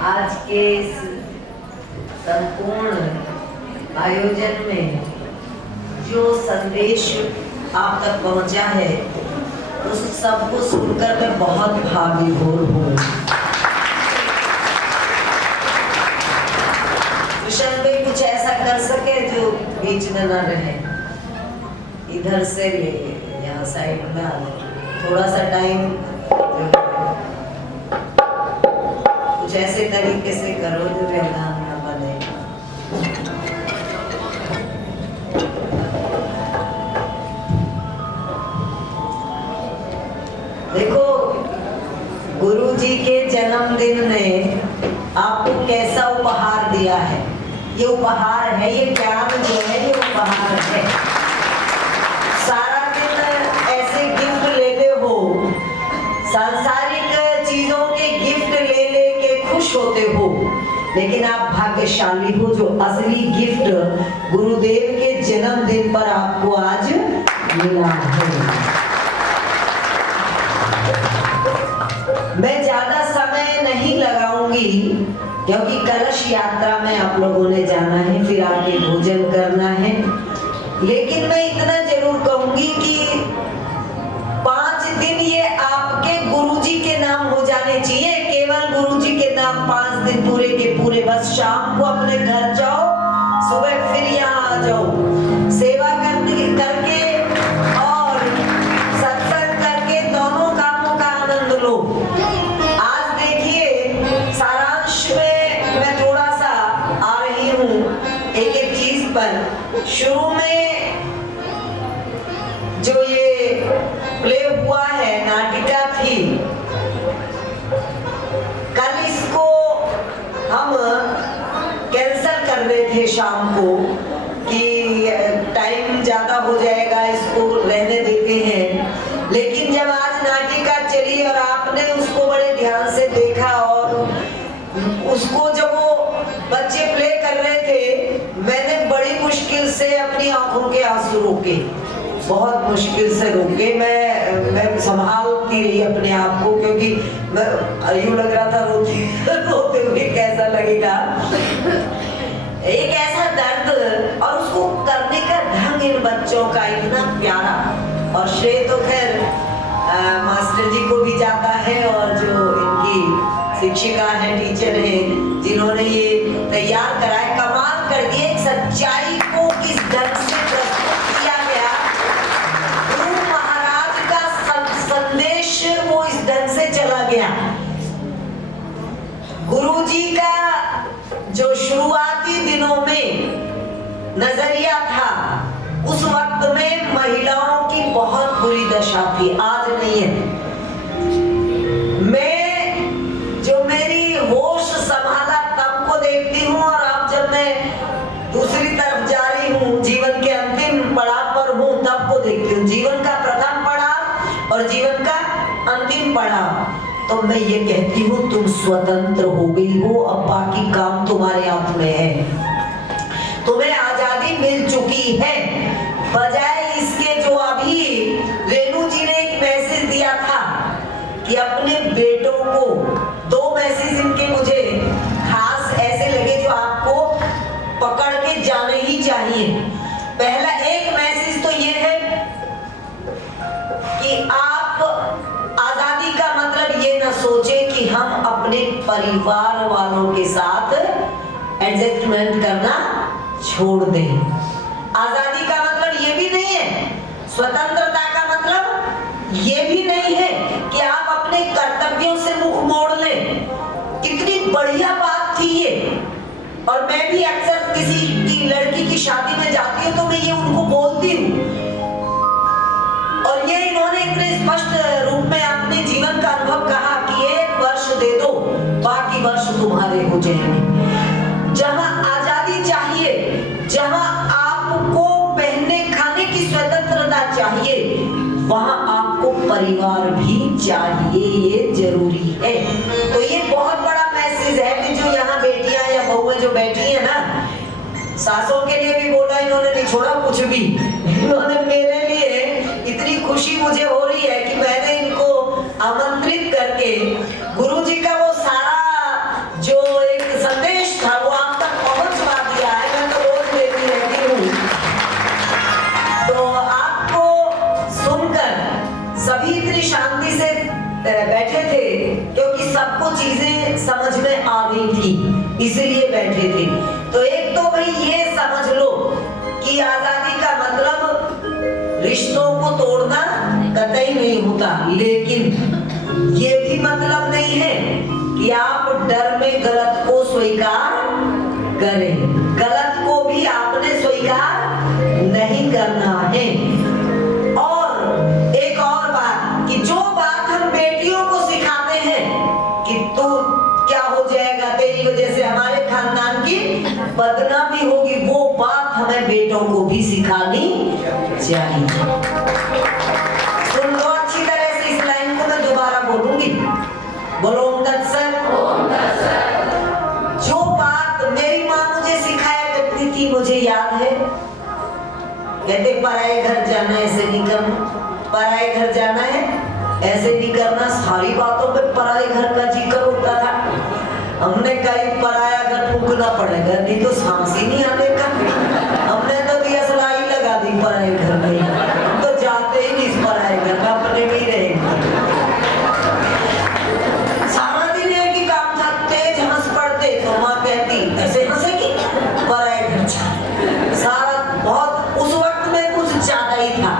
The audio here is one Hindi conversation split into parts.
आज के इस संपूर्ण आयोजन में जो संदेश आप तक पहुंचा है उस सबको सुनकर मैं बहुत भावविभोर हूँ। कृष्ण भाई कुछ ऐसा कर सके जो बीच में न रहे, इधर से ले यहाँ साइड में आ थोड़ा सा टाइम कुछ ऐसे तरीके से करो जो व्यवधान न बने। देखो, गुरु जी के जन्मदिन ने आपको कैसा उपहार दिया है। ये उपहार है, ये ज्ञान जो है ये उपहार है। सारा दिन ऐसे गिफ्ट लेते हो, सांसारिक चीजों के गिफ्ट ले लेके खुश होते हो, लेकिन आप भाग्यशाली हो जो असली गिफ्ट गुरुदेव के जन्मदिन पर आपको आज मिला है। मैं ज्यादा समय नहीं लगाऊंगी क्योंकि कलश यात्रा में आप लोगों ने जाना है, फिर आके भोजन करना है। लेकिन मैं इतना जरूर कहूंगी कि 5 दिन ये आपके गुरुजी के नाम हो जाने चाहिए। केवल गुरुजी के नाम 5 दिन पूरे के पूरे। बस शाम को अपने घर जाओ, सुबह फिर यहाँ आ जाओ, सेवा करके और सत्संग करके दोनों कामों का आनंद लो। आज देखिए सारांश में मैं थोड़ा सा आ रही हूँ एक एक चीज पर। शुरू में जो ये प्ले हुआ है, नाटिका थी, कल इसको हम कैंसल कर रहे थे शाम को कि टाइम ज्यादा हो जाएगा, इसको रहने देते हैं। लेकिन जब आज नाटिका चली और आपने उसको बड़े ध्यान से देखा और उसको जब वो बच्चे प्ले कर रहे थे, मैंने बड़ी मुश्किल से अपनी आंखों के आंसू रोके, बहुत मुश्किल से रोके। मैं संभालती रही अपने आप को, क्योंकि मैं यूं लग रहा था रोते हुए कैसा लगेगा। एक ऐसा दर्द और उसको करने का ढंग इन बच्चों का इतना प्यारा। और श्रेय तो खैर मास्टर जी को भी जाता है और जो इनकी शिक्षिका है, टीचर है, जिन्होंने ये तैयार कराए, कमाल कर दिए। एक सच्चाई को किस ढंग से प्रस्तुत किया गया, गुरु महाराज का संदेश वो इस ढंग से चला गया। गुरु जी का जो शुरुआती दिनों में नजरिया था, उस वक्त में महिलाओं की बहुत बुरी दशा थी, आज नहीं है। मैं जो मेरी होश संभाला तब को देखती हूँ, और अब जब मैं दूसरी तरफ जा रही हूँ, जीवन के अंतिम पड़ाव पर हूँ, तब को देखती हूँ। जीवन का प्रथम पड़ाव और जीवन का अंतिम पड़ाव। तो मैं ये कहती हूँ तुम स्वतंत्र हो गई हो, अब बाकी काम तुम्हारे हाथ में है, तुम्हें आजादी मिल चुकी है। बजाय इसके जो अभी रेणु जी ने एक मैसेज दिया था कि अपने बेटों को, 2 मैसेज इनके मुझे खास ऐसे लगे जो आपको पकड़ के जाने ही चाहिए। पहला एक मैसेज तो ये है कि आप आजादी का मतलब ये ना सोचे कि हम अपने परिवार वालों के साथ एडजस्टमेंट करना छोड़ दें। आजादी का मतलब ये भी नहीं है, स्वतंत्रता का मतलब ये भी नहीं है कि आप अपने कर्तव्यों से मुख मोड़ लें। कितनी बढ़िया बात थी ये। और मैं भी अक्सर किसी की लड़की की शादी में जाती हूँ तो मैं ये उनको बोलती हूँ, और ये इन्होंने इतने स्पष्ट रूप में अपने जीवन का अनुभव कहा कि 1 वर्ष दे दो, बाकी वर्ष तुम्हारे हो जाएंगे। जहां आजादी चाहिए, जहां आपको पहनने खाने की स्वतंत्रता चाहिए, वहां आपको परिवार भी चाहिए, ये जरूरी है। तो ये बहुत बड़ा मैसेज है कि जो यहाँ बेटियां या बहुएं जो बैठी है ना, सासों के लिए भी बोला इन्होंने, नहीं छोड़ा कुछ भी। इन्होंने मेरे लिए इतनी खुशी मुझे हो रही है कि मैंने इनको आमंत्रित करके गुरुजी का वो सारा जो बैठे थे क्योंकि सबको चीजें समझ में आ गई थी, इसलिए बैठे थे। तो एक तो भाई ये समझ लो कि आजादी का मतलब रिश्तों को तोड़ना कतई नहीं होता, लेकिन ये भी मतलब नहीं है कि आप डर में गलत को स्वीकार करें। गलत को भी आपने स्वीकार नहीं करना है। और एक और बात कि जो बात हम बेटियों को सिखाते हैं कि तू क्या हो जाएगा, तेरी वजह से हमारे खानदान की बदनामी होगी, वो बात हमें बेटों को भी सिखानी चाहिए। सुन लो अच्छी तरह से, इस लाइन को मैं दोबारा बोलूंगी। बोलो ओम तत्सत। जो बात मेरी माँ मुझे सिखाया करती थी, मुझे याद है, कहते पराए घर जाना ऐसे नहीं करना, पराए घर जाना है ऐसे नहीं करना। सारी बातों पे पराए घर का जिक्र होता था। हमने कहीं पराया घर फूकना पड़ेगा, नहीं तो सांस ही नहीं आने का। हमने तो दिया सलाई लगा दी पराए घर में, हम तो जाते ही नहीं पराए घर में, अपने में ही रहेंगे। सारा दिन एक ही काम था, तेज हंस पड़ते तो माँ कहती ऐसे हंसेगी, पराए घर सारा बहुत उस वक्त में कुछ ज्यादा ही था।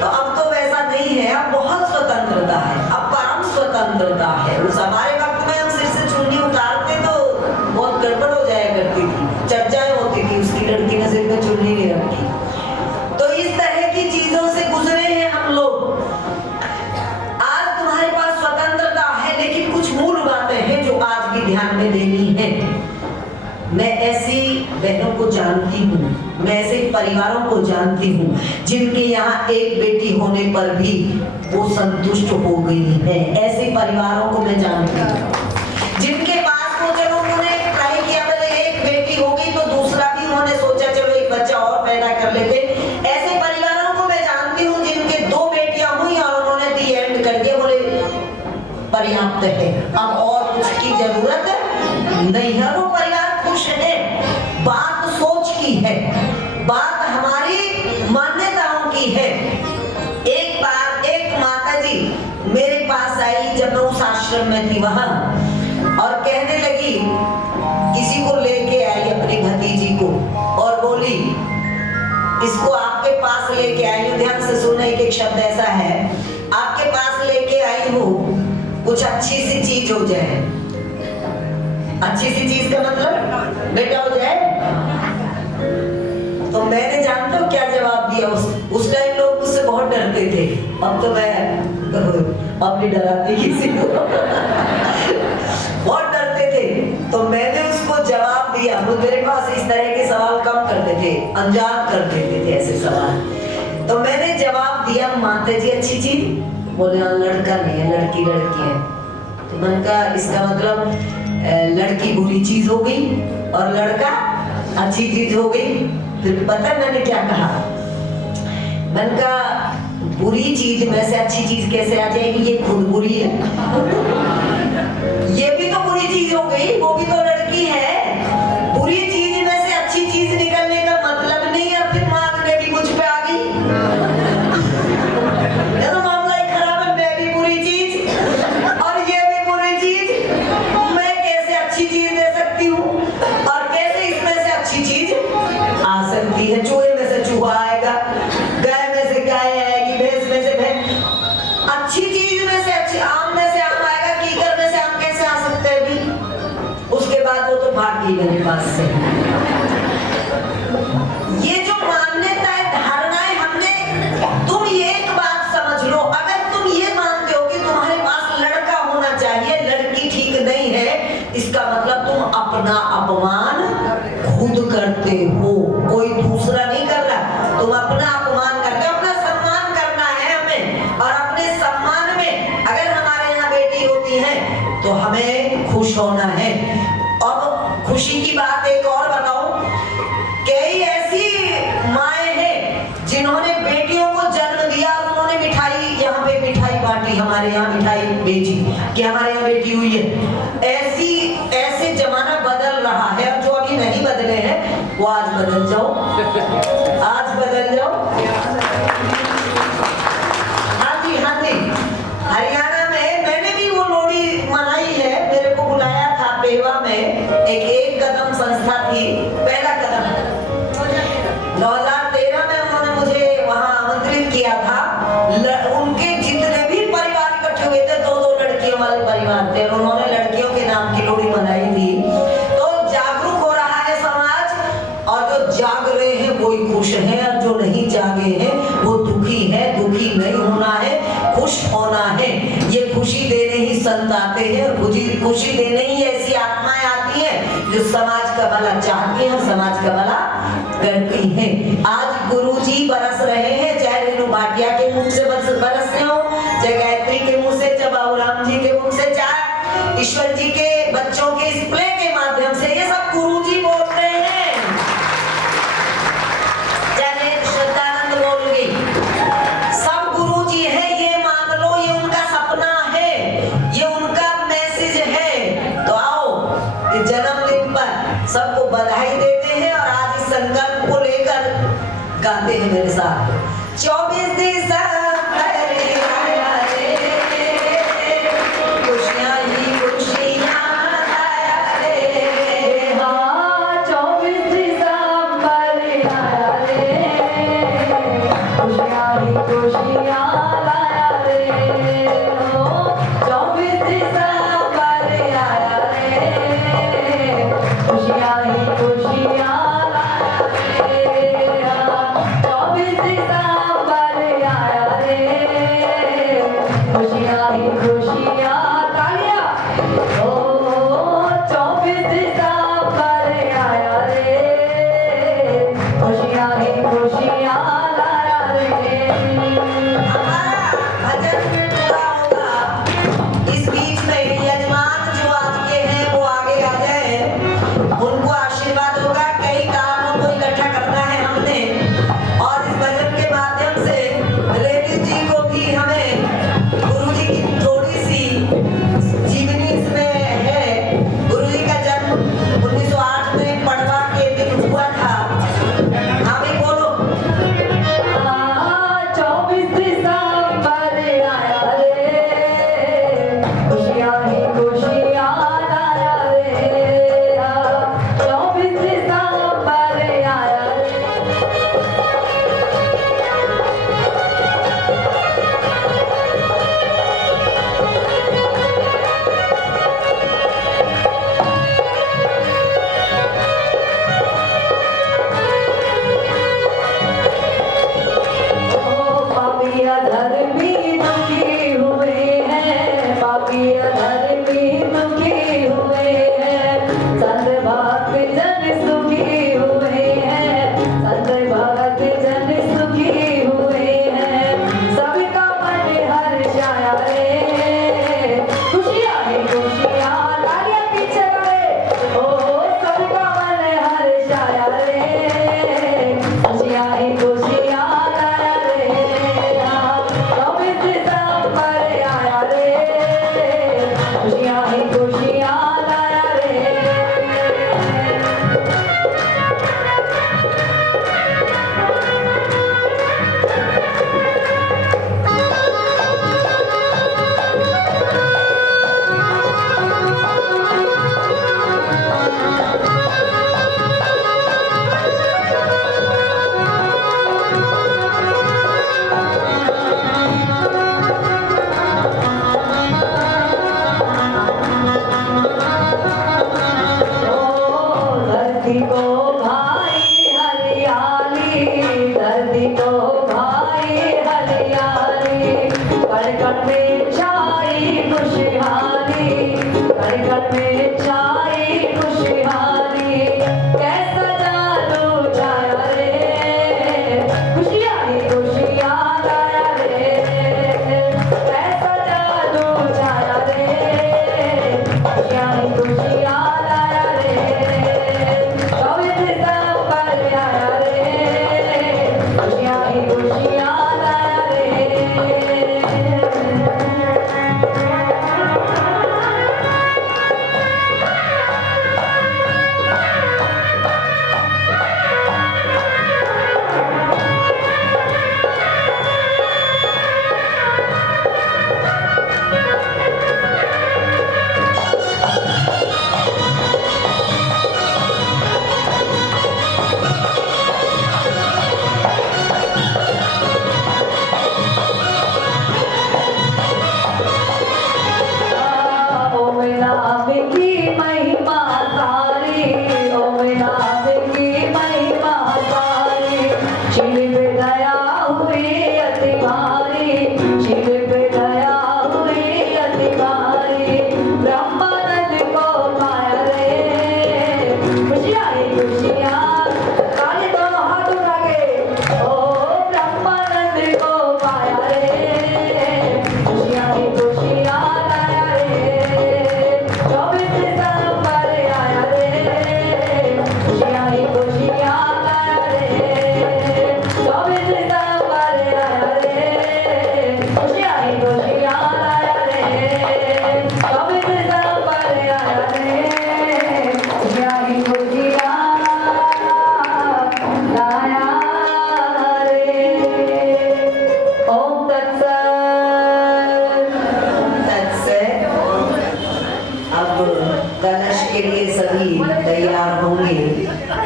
तो अब तो वैसा नहीं है, अब बहुत स्वतंत्रता है, अब परम स्वतंत्रता है। उस हमारे वक्त में हम सिर से चुन्नी उतारते तो बहुत गड़बड़ हो जाया करती थी, चर्चाएं होती थी उसकी लड़की ने सिर पे चुन्नी नहीं रखी। तो इस तरह की चीजों से गुजरे हैं हम लोग। आज तुम्हारे पास स्वतंत्रता है, लेकिन कुछ मूल बातें हैं जो आज भी ध्यान में देनी है। मैं ऐसी बहनों को जानती हूँ, मैं ऐसे परिवारों को जानती हूँ जिनके यहाँ एक बेटी होने पर भी वो संतुष्ट हो गई है। ऐसे परिवारों को मैं जानती हूँ जिनके पास वो चलो उन्होंने ट्राई किया, मैंने एक बेटी हो गई तो दूसरा भी उन्होंने सोचा चलो एक बच्चा और पैदा कर लेते। ऐसे परिवारों को मैं जानती हूँ जिनके 2 बेटियां हुई और उन्होंने दी एंड कर दिया, बोले पर्याप्त है, अब और कुछ की जरूरत नहीं है। वो परिवार खुश है। बात सोच की है, बात हमारी मान्यताओं की है। एक बार एक माता जी मेरे पास आई जब मैं उस आश्रम में थी वहां, और कहने लगी, किसी को लेके आई अपनी भतीजी को और बोली इसको आपके पास लेके आई हूँ। ध्यान से सुनना, एक एक शब्द ऐसा है, आपके पास लेके आई हूँ, कुछ अच्छी सी चीज हो जाए। अच्छी सी चीज का मतलब बेटा हो जाए। तो मैंने जानते हो क्या जवाब दिया? उस टाइम लोग मुझसे बहुत डरते थे, अब तो मैं अब नहीं डराती किसी को। बहुत डरते थे, तो मैंने उसको जवाब दिया। वो मेरे पास इस तरह के सवाल कम करते थे, अनजान कर देते थे ऐसे सवाल। तो मैंने जवाब दिया, माता जी अच्छी चीज? बोले लड़का नहीं है, लड़की लड़की है। तो मैंने कहा इसका मतलब लड़की बुरी चीज हो गई और लड़का अच्छी चीज हो गई। फिर पता है मैंने क्या कहा? मैंने कहा बुरी चीज में से अच्छी चीज कैसे आ जाएगी, ये खुद बुरी है। ये भी तो बुरी चीज हो गई, वो भी तो लड़की है। बुरी चीज में से अच्छी चीज निकलने का मतलब नहीं है फिर मांगने भी मुझ पे आ गई। तो मामला ही खराब है, मैं भी बुरी चीज और ये भी बुरी चीज। मैं कैसे अच्छी चीज दे सकती हूँ और कैसे इसमें से अच्छी चीज आ सकती है? चूहे में से चूहा आएगा, गाय में से गाय आएगी, भैंस में से भैंस। अच्छी चीज में से अच्छी, आम में से आम आएगा, कीकर में से आम कैसे आ सकते हैं भी? उसके बाद वो तो भाग गई मेरे पास से। ये जो मान्यता है, धारणाएं हमने, तुम ये एक बात समझ लो, अगर तुम ये मानते हो कि तुम्हारे पास लड़का होना चाहिए, लड़की ठीक नहीं है, इसका मतलब तुम अपना अपमान खुद करते हो, कोई दूसरा नहीं कर रहा। तुम अपना अपमान करते हो। अपना सम्मान करना है हमें, और अपने सम्मान में अगर हमारे यहाँ बेटी होती है तो हमें खुश होना है। अब खुशी की बात एक और बताऊं, कई ऐसी माएं हैं जिन्होंने बेटियों को जन्म दिया और उन्होंने मिठाई, यहाँ पे मिठाई बांटी, हमारे यहाँ मिठाई भेजी कि हमारे यहाँ बेटी हुई है। ऐसे जमाना बदल रहा है, और जो अभी नहीं बदले हैं वो आज बदल जाओ, आज बदल जाओ। हाँ जी, हरियाणा में ताली मारते हैं। उन्होंने लड़कियों के नाम की लोहड़ी मनाई थी। तो जागरूक हो रहा है समाज, और जो जाग रहे हैं वो ही खुश हैं, और जो नहीं जागे हैं वो दुखी है। दुखी नहीं होना है, खुश होना है। ये खुशी देने ही संत आते हैं, खुशी देने ही ऐसी आत्माएं आती हैं जो समाज का भला चाहती हैं, समाज का भला करती हैं। आज गुरुजी बरस रहे हैं, चाहे रेणु भाटिया के मुख से बरस रहे हो, चाहे गायत्री के मुंह से, चाहे बाबूराम जी के मुख से, चाहे ईश्वर जी के बच्चों के इस प्ले के माध्यम से, ये सब गुरुजी बोल रहे हैं। चाहे श्रद्धानंद बोल गई, सब गुरुजी है, ये मान लो, ये उनका सपना है, ये उनका मैसेज है। तो आओ इस जन्मदिन पर सबको बधाई देते हैं, और आज इस संकल्प को लेकर गाते हैं मेरे साथ। 24 दिसंबर आया रे, खुशियां ही खुशियां आया रे। हाँ 24 दिसंबर आया रे, खुशियां ही खुशियां लाया रे। ओ 24 दिसंबर आया रे, खुशियां ही खुशियां लाया रे। 24 दिसंबर आया रे, खुशियां ही खुशियां, तालियां। ओ 24 दिसंबर आया रे, खुशियां ही खुशियां लाया रे। हमारा भजन पूरा होगा। इस बीच में यजमान जो आज के हैं वो आगे आ जाए, उनको आशीर्वाद होगा। कई कामों को इकट्ठा करना है हमने, और इस भजन के माध्यम से लेडीज जी को भी हमें गुरुजी की थोड़ी सी जीवनी इसमें है। गुरुजी का जन्म 1908 में पड़वा के दिन हुआ था। हाँ भाई बोलो। 24 दिसंबर आया रे, खुशियां ही खुशियां लाया रे। 24 दिसंबर आया रे। पापी अधर्मी दुखी हुए हैं, पापी अधर्मी दुखी हुए हैं, संत भक्त जन सुखी हुए हैं, संत भक्त जन सुखी हुए हैं। सबका मन हर्षाया रे, खुशियां ही खुशियां, तालियां पीछे वाले। ओ सबका मन हर्षाया रे, खुशियां ही खुशियां लाया रे। 24 दिसंबर आया रे, खुशियां ही खुशियां लाया रे। धरती को भाई हरियाली, धरती को भाई हरियाली, कण कण में छाई खुशहाली, कण कण में छाई खुशहाली। कैसा जादू छाया रे, खुशियां ही खुशियां लाया रे। कैसा जादू छाया रे, खुशियां ही खुशियां लाया रे। 24 दिसंबर आया रे, खुशियां ही खुशियां लाया रे। सभी तैयार होंगे।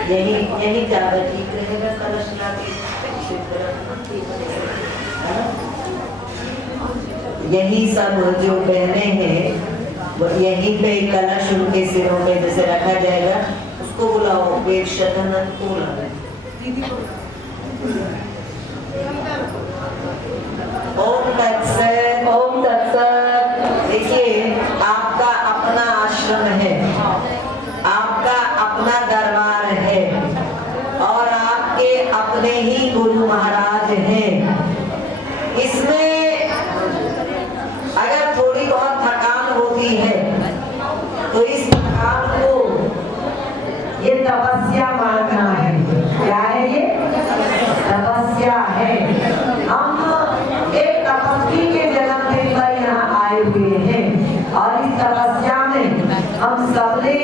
यही ज्यादा ठीक रहेगा। कलश लाके यही सब जो बहने हैं वो यहीं पे कलश उनके सिरों पे जैसे रखा जाएगा। उसको बुलाओ, वेद शतनंद को बुलाओ। ओम तत्सत। ओम तत्सत। देखिए, आपका अपना आश्रम है, आपका अपना दरबार है और आपके अपने ही गुरु महाराज हैं। इसमें अगर थोड़ी बहुत थकान होती है तो इस थकान को ये तपस्या मानना है। क्या है ये? तपस्या है। हम एक तपस्वी के जन्मदिन पर यहाँ आए हुए हैं और इस तपस्या में हम सबने